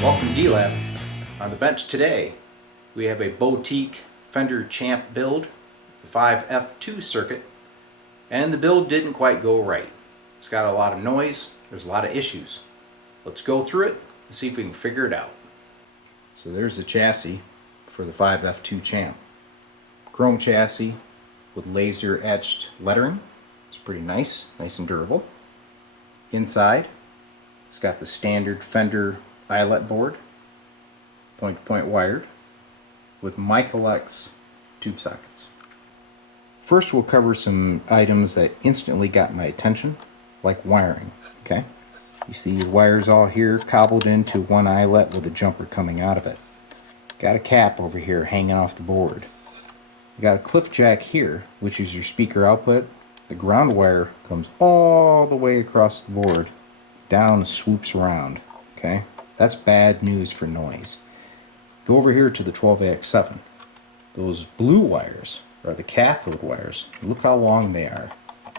Welcome to D-Lab. On the bench today we have a boutique Fender Champ build, the 5F2 circuit, and the build didn't quite go right. It's got a lot of noise, there's a lot of issues. Let's go through it and see if we can figure it out. So there's the chassis for the 5F2 Champ. Chrome chassis with laser etched lettering. It's pretty nice and durable. Inside it's got the standard Fender eyelet board, point-to-point wired, with Michael-X tube sockets. First we'll cover some items that instantly got my attention, like wiring. Okay, you see your wires all here cobbled into one eyelet with a jumper coming out of it. Got a cap over here hanging off the board. You got a cliff jack here, which is your speaker output. The ground wire comes all the way across the board, down and swoops around. Okay, that's bad news for noise. Go over here to the 12AX7. Those blue wires are the cathode wires. Look how long they are.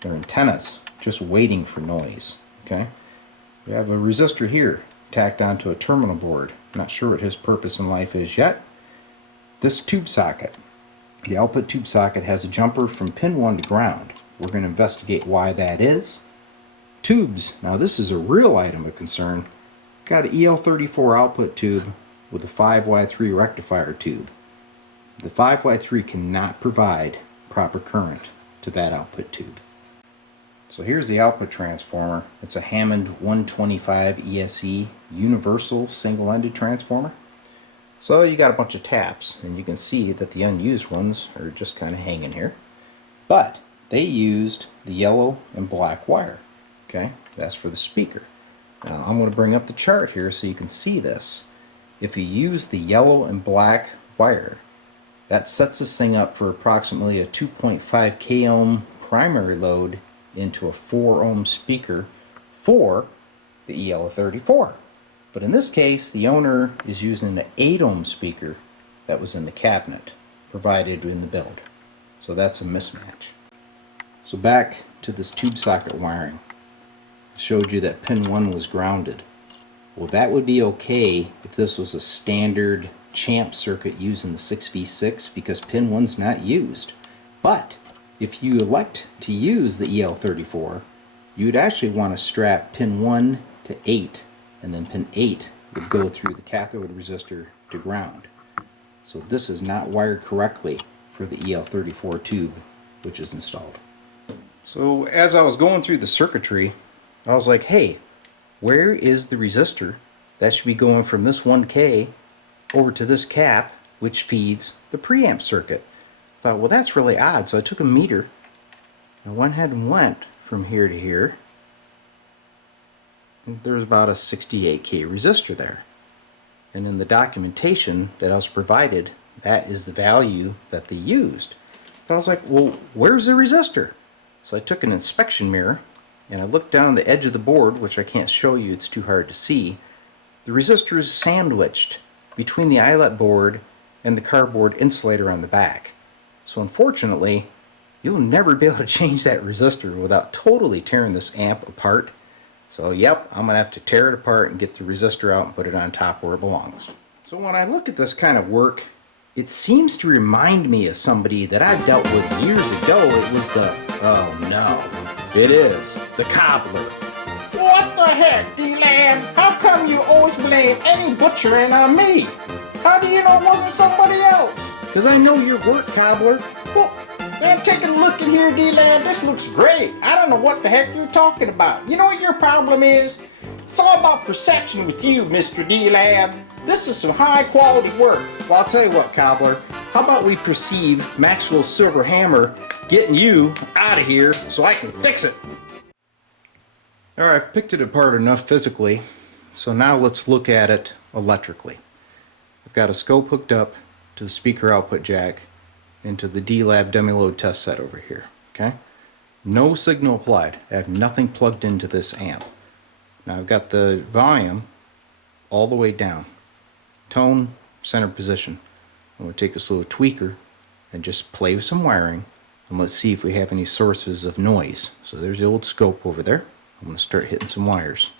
They're antennas just waiting for noise. Okay, we have a resistor here tacked onto a terminal board. Not sure what his purpose in life is yet. This tube socket, the output tube socket, has a jumper from pin 1 to ground. We're going to investigate why that is. Tubes, now this is a real item of concern. Got an EL34 output tube with a 5Y3 rectifier tube. The 5Y3 cannot provide proper current to that output tube. So here's the output transformer. It's a Hammond 125 ESE universal single-ended transformer. So you got a bunch of taps, and you can see that the unused ones are just kind of hanging here. But they used the yellow and black wire. Okay, that's for the speaker. Now I'm going to bring up the chart here so you can see this. If you use the yellow and black wire, that sets this thing up for approximately a 2.5 k ohm primary load into a 4 ohm speaker for the EL34. But in this case, the owner is using an 8 ohm speaker that was in the cabinet provided in the build. So that's a mismatch. So back to this tube socket wiring. I showed you that pin 1 was grounded. Well, that would be okay if this was a standard Champ circuit using the 6v6 because pin 1's not used. But if you elect to use the EL34, you'd actually want to strap pin 1 to 8, and then pin 8 would go through the cathode resistor to ground. So this is not wired correctly for the EL34 tube which is installed. So as I was going through the circuitry, I was like, hey, where is the resistor that should be going from this 1K over to this cap which feeds the preamp circuit? I thought, well, that's really odd. So I took a meter and went ahead and went from here to here. And there's about a 68K resistor there. And in the documentation that I was provided, that is the value that they used. So I was like, well, where's the resistor? So I took an inspection mirror and I looked down the edge of the board, which I can't show you, it's too hard to see. The resistor is sandwiched between the eyelet board and the cardboard insulator on the back. So unfortunately, you'll never be able to change that resistor without totally tearing this amp apart. So yep, I'm going to have to tear it apart and get the resistor out and put it on top where it belongs. So when I look at this kind of work, it seems to remind me of somebody that I dealt with years ago. It was the, oh no, it is the cobbler. What the heck, D-Lab? How come you always blame any butchering on me? How do you know it wasn't somebody else? Because I know your work, cobbler. Well, man, take a look in here, D-Lab. This looks great. I don't know what the heck you're talking about. You know what your problem is? It's all about perception with you, Mr. D-Lab. This is some high quality work. Well, I'll tell you what, cobbler. How about we perceive Maxwell's silver hammer getting you out of here so I can fix it? Alright, I've picked it apart enough physically, so now let's look at it electrically. I've got a scope hooked up to the speaker output jack into the D-Lab dummy load test set over here. Okay? No signal applied. I have nothing plugged into this amp. Now I've got the volume all the way down. Tone, center position. I'm going to take this little tweaker and just play with some wiring, and let's see if we have any sources of noise. So there's the old scope over there. I'm going to start hitting some wires.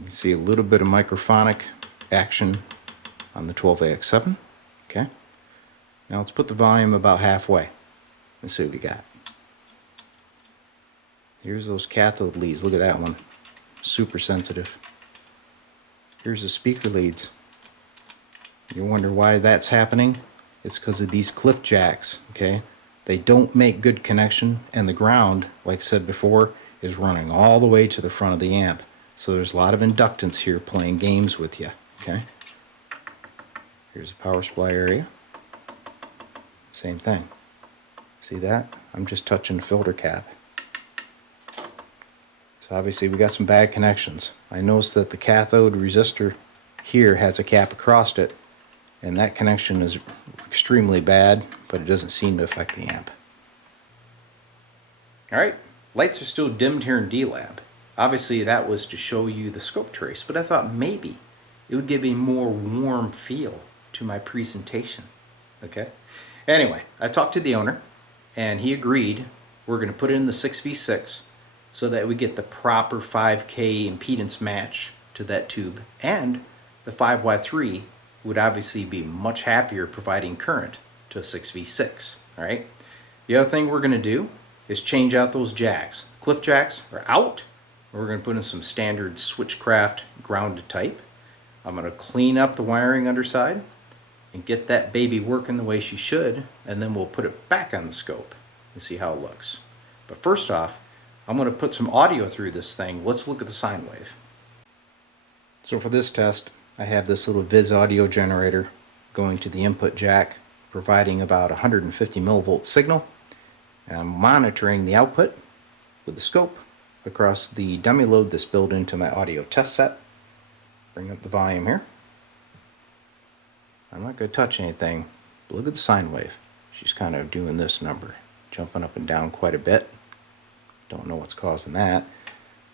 You can see a little bit of microphonic action on the 12AX7. Okay. Now let's put the volume about halfway and see what we got. Here's those cathode leads. Look at that one. Super sensitive. Here's the speaker leads. You wonder why that's happening? It's because of these cliff jacks, okay? They don't make good connection, and the ground, like I said before, is running all the way to the front of the amp. So there's a lot of inductance here playing games with you, okay? Here's the power supply area. Same thing. See that? I'm just touching the filter cap. So obviously we got some bad connections. I noticed that the cathode resistor here has a cap across it, and that connection is extremely bad, but it doesn't seem to affect the amp. Alright, lights are still dimmed here in D-Lab. Obviously that was to show you the scope trace, but I thought maybe it would give a more warm feel to my presentation. Okay? Anyway, I talked to the owner, and he agreed we're going to put it in the 6v6 so that we get the proper 5K impedance match to that tube, and the 5Y3 would obviously be much happier providing current to a 6v6. Alright? The other thing we're going to do is change out those jacks. Cliff jacks are out. We're going to put in some standard switchcraft grounded type. I'm going to clean up the wiring underside and get that baby working the way she should, and then we'll put it back on the scope and see how it looks. But first off, I'm going to put some audio through this thing. Let's look at the sine wave. So for this test, I have this little Viz audio generator going to the input jack, providing about 150 millivolt signal, and I'm monitoring the output with the scope across the dummy load that's built into my audio test set. Bring up the volume here. I'm not going to touch anything, but look at the sine wave. She's kind of doing this number, jumping up and down quite a bit. Don't know what's causing that.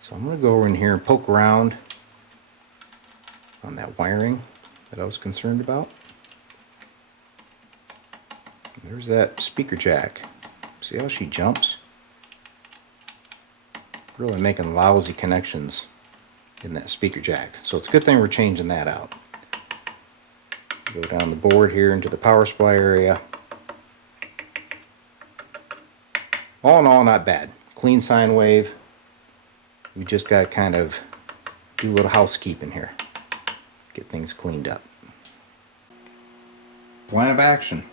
So I'm going to go over in here and poke around on that wiring that I was concerned about. There's that speaker jack. See how she jumps? Really making lousy connections in that speaker jack. So it's a good thing we're changing that out. Go down the board here into the power supply area. All in all, not bad. Clean sine wave. We just got to kind of do a little housekeeping here. Get things cleaned up. Plan of action.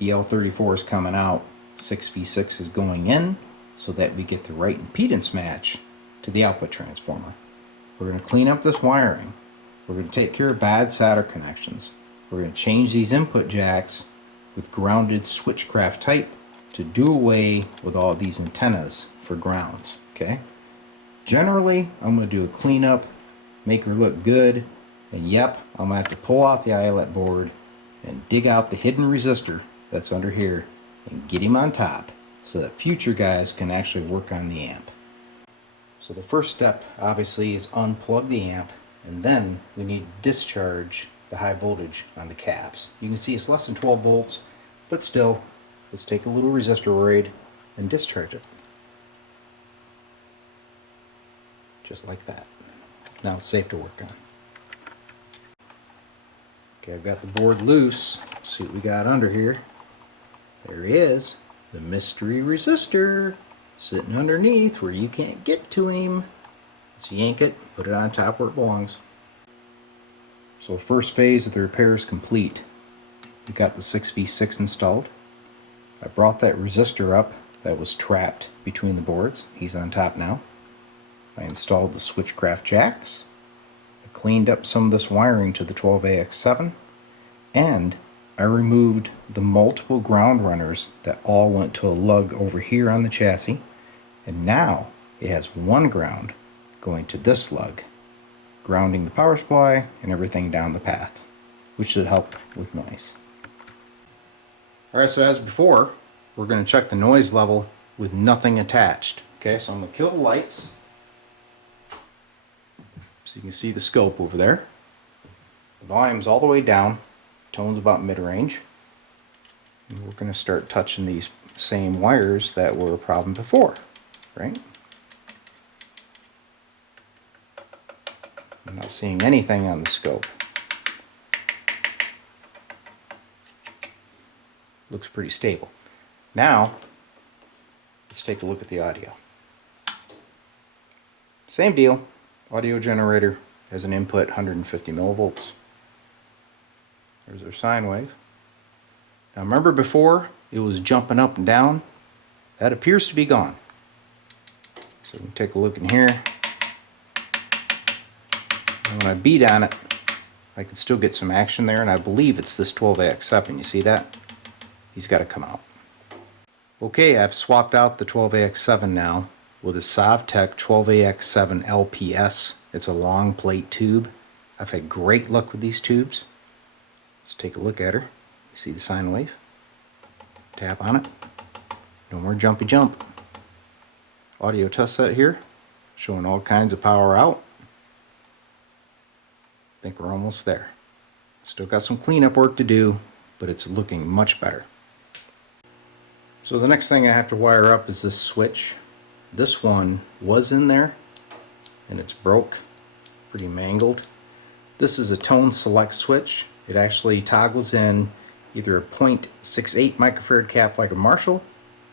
EL34 is coming out. 6v6 is going in so that we get the right impedance match to the output transformer. We're going to clean up this wiring. We're going to take care of bad solder connections. We're going to change these input jacks with grounded switchcraft type to do away with all these antennas for grounds. Okay? Generally, I'm going to do a cleanup, make her look good, and yep, I'm going to have to pull out the eyelet board and dig out the hidden resistor that's under here and get him on top so that future guys can actually work on the amp. So the first step obviously is unplug the amp, and then we need to discharge the high voltage on the caps. You can see it's less than 12 volts, but still, let's take a little resistor and discharge it. Just like that. Now it's safe to work on. Okay, I've got the board loose. Let's see what we got under here. There he is, the mystery resistor, sitting underneath where you can't get to him. Let's yank it, put it on top where it belongs. So first phase of the repair is complete. We got the 6v6 installed. I brought that resistor up that was trapped between the boards. He's on top now. I installed the switchcraft jacks. I cleaned up some of this wiring to the 12AX7, and I removed the multiple ground runners that all went to a lug over here on the chassis, and now it has one ground going to this lug, grounding the power supply and everything down the path, which should help with noise. Alright, so as before, we're going to check the noise level with nothing attached. Okay, so I'm going to kill the lights. So you can see the scope over there. The volume's all the way down. Tone's about mid-range. And we're going to start touching these same wires that were a problem before, right? I'm not seeing anything on the scope. Looks pretty stable. Now, let's take a look at the audio. Same deal. Audio generator has an input 150 millivolts. There's our sine wave. Now remember before it was jumping up and down? That appears to be gone. So we can take a look in here. And when I beat on it, I can still get some action there, and I believe it's this 12AX7. You see that? He's got to come out. Okay, I've swapped out the 12AX7 now with a Savtech 12AX7 LPS. It's a long plate tube. I've had great luck with these tubes. Let's take a look at her. You see the sine wave? Tap on it. No more jumpy jump. Audio test set here, showing all kinds of power out. I think we're almost there. Still got some cleanup work to do, but it's looking much better. So the next thing I have to wire up is this switch. This one was in there and it's broke, pretty mangled. This is a tone select switch. It actually toggles in either a 0.68 microfarad cap like a Marshall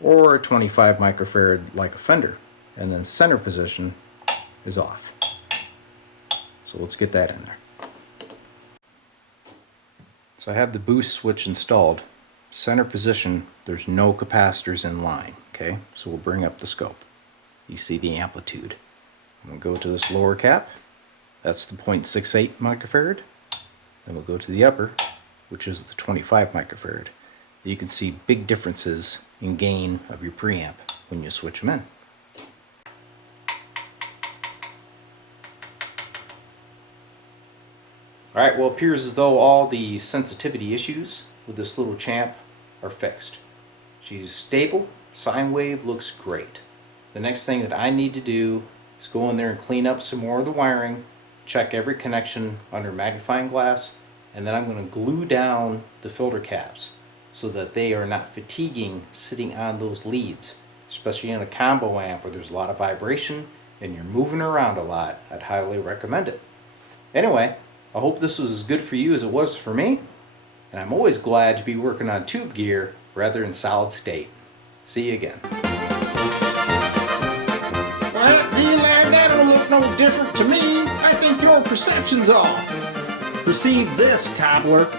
or a 25 microfarad like a Fender, and then center position is off. So let's get that in there. So I have the boost switch installed. Center position, there's no capacitors in line, okay? So we'll bring up the scope. You see the amplitude. I'm going to go to this lower cap. That's the 0.68 microfarad. Then we'll go to the upper, which is the 25 microfarad. You can see big differences in gain of your preamp when you switch them in. Alright, well it appears as though all the sensitivity issues with this little Champ are fixed. She's stable, sine wave looks great. The next thing that I need to do is go in there and clean up some more of the wiring, check every connection under magnifying glass, and then I'm going to glue down the filter caps so that they are not fatiguing sitting on those leads, especially in a combo amp where there's a lot of vibration and you're moving around a lot. I'd highly recommend it. Anyway, I hope this was as good for you as it was for me, and I'm always glad to be working on tube gear rather than solid state. See you again. Well, D-Lab, that don't look no different to me. I think your perception's off. Receive this, cobbler.